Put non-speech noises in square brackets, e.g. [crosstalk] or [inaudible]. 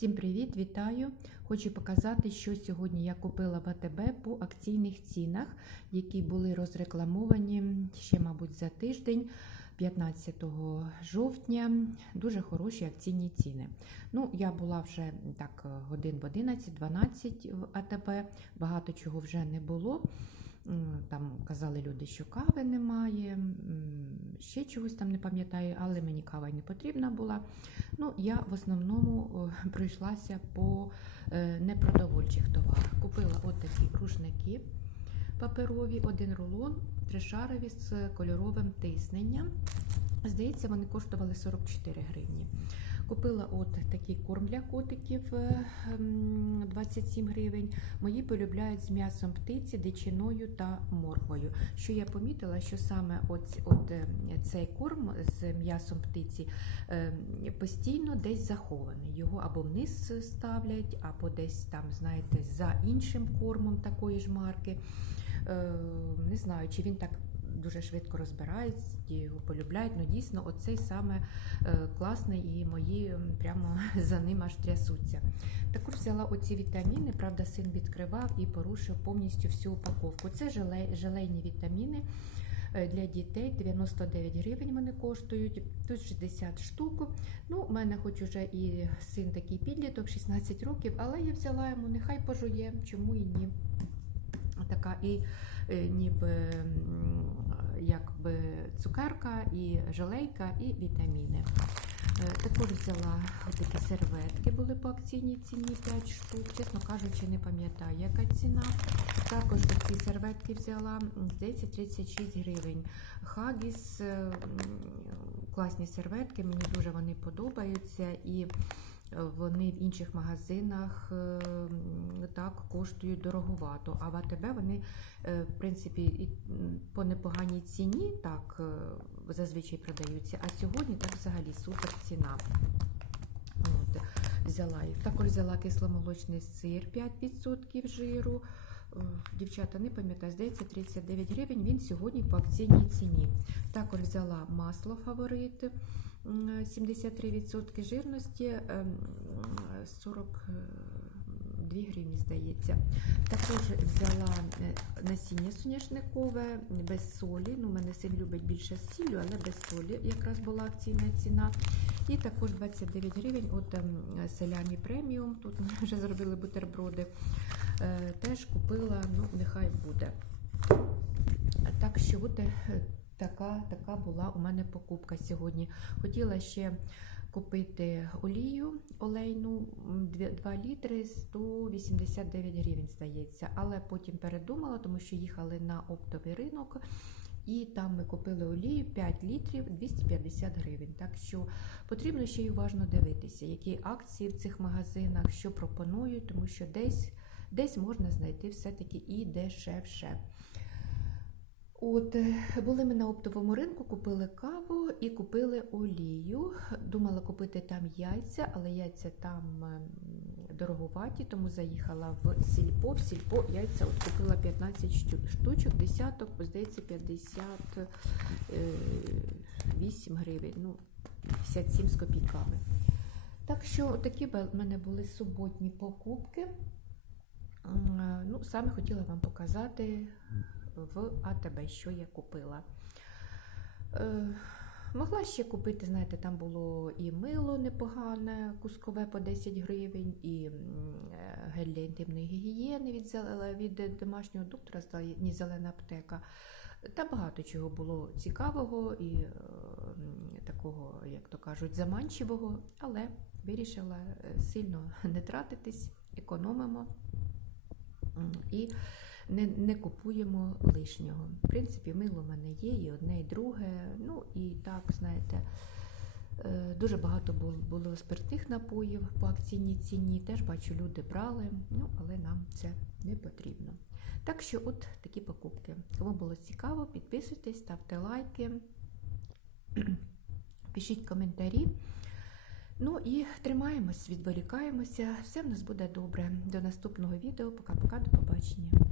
Всім привіт, вітаю! Хочу показати, що сьогодні я купила в АТБ по акційних цінах, які були розрекламовані ще, мабуть, за тиждень, 15 жовтня. Дуже хороші акційні ціни. Ну, я була вже так годин в 11-12 в АТБ, багато чого вже не було. Там казали люди, що кави немає, ще чогось там не пам'ятаю, але мені кава й не потрібна була. Ну, я в основному [laughs] пройшлася по е, непродовольчих товарах. Купила от такі рушники паперові, один рулон, тришарові з кольоровим тисненням. Здається, вони коштували 44 гривні. Купила от такий корм для котиків е, 27 гривень. Мої полюбляють з м'ясом птиці, дичиною та морквою. Що я помітила, що саме от, от е, цей корм з м'ясом птиці е, постійно десь захований. Його або вниз ставлять, або десь там, знаєте, за іншим кормом такої ж марки. Не знаю, чи він так дуже швидко розбирається, його полюбляють. Ну дійсно, оцей саме е, класний і мої прямо [laughs] за ним аж трясуться. Також взяла оці вітаміни, правда, син відкривав і порушив повністю всю упаковку. Це желе- желейні вітаміни. е, Для дітей 99 гривень вони коштують, тут 60 штук. Ну, у мене хоч уже і син такий підліток, 16 років, але я взяла йому, нехай пожує, чому і ні. Така і е, ніби якби цукерка, і желейка, і вітаміни. Е, Також взяла такі серветки, були по акційній ціні 5 штук. Чесно кажучи, не пам'ятаю, яка ціна. Також ці серветки взяла, здається, 36 гривень. Хагіс, е, класні серветки, мені дуже вони подобаються. І вони в інших магазинах е, так коштують дороговато. А в АТБ вони, е, в принципі, і по непоганій ціні так е, зазвичай продаються. А сьогодні так взагалі супер ціна. От, взяла їх. Також взяла кисломолочний сир 5% жиру. Е, Дівчата, не пам'ятаю, здається, 39 гривень. Він сьогодні по акційній ціні. Також взяла масло фаворит 73% жирності, ем, 42 гривні, здається. Також взяла е, насіння соняшникове без солі. Ну, мене син любить більше з сіллю, але без солі якраз була акційна ціна. І також 29 гривень от ем, селяні преміум. Тут ми вже зробили бутерброди. Е, Теж купила, ну, нехай буде. Так що от е, така, така була у мене покупка сьогодні. Хотіла ще купити олію олейну 2 літри 189 гривень, здається. Але потім передумала, тому що їхали на оптовий ринок. І там ми купили олію 5 літрів 250 гривень. Так що потрібно ще й уважно дивитися, які акції в цих магазинах, що пропонують, тому що десь, десь можна знайти все-таки і дешевше. От, е, були ми на оптовому ринку, купили каву і купили олію. Думала купити там яйця, але яйця там ем, дороговаті, тому заїхала в сільпо. В сільпо яйця от купила 15 штучок, десяток, здається, 58 гривень, ну, 57 з копійками. Так що такі в мене були суботні покупки. Е, Ну, саме хотіла вам показати в АТБ, що я купила. Е, могла ще купити, знаєте, там було і мило непогане, кускове по 10 гривень, і е, гель для інтимної гігієни від, від домашнього доктора, ні зелена аптека. Та багато чого було цікавого і такого, як то кажуть, заманчивого, але вирішила сильно не тратитись, економимо. І не, не купуємо лишнього. В принципі, мило в мене є, і одне, і друге. Ну і так, знаєте, е, дуже багато було спиртних напоїв по акційній ціні. Теж бачу, люди брали, ну але нам це не потрібно. Так що, от такі покупки. Кому було цікаво, підписуйтесь, ставте лайки, [clears throat] пишіть коментарі. Ну і тримаємось, відволікаємося. Все в нас буде добре. До наступного відео. Пока-пока, до побачення.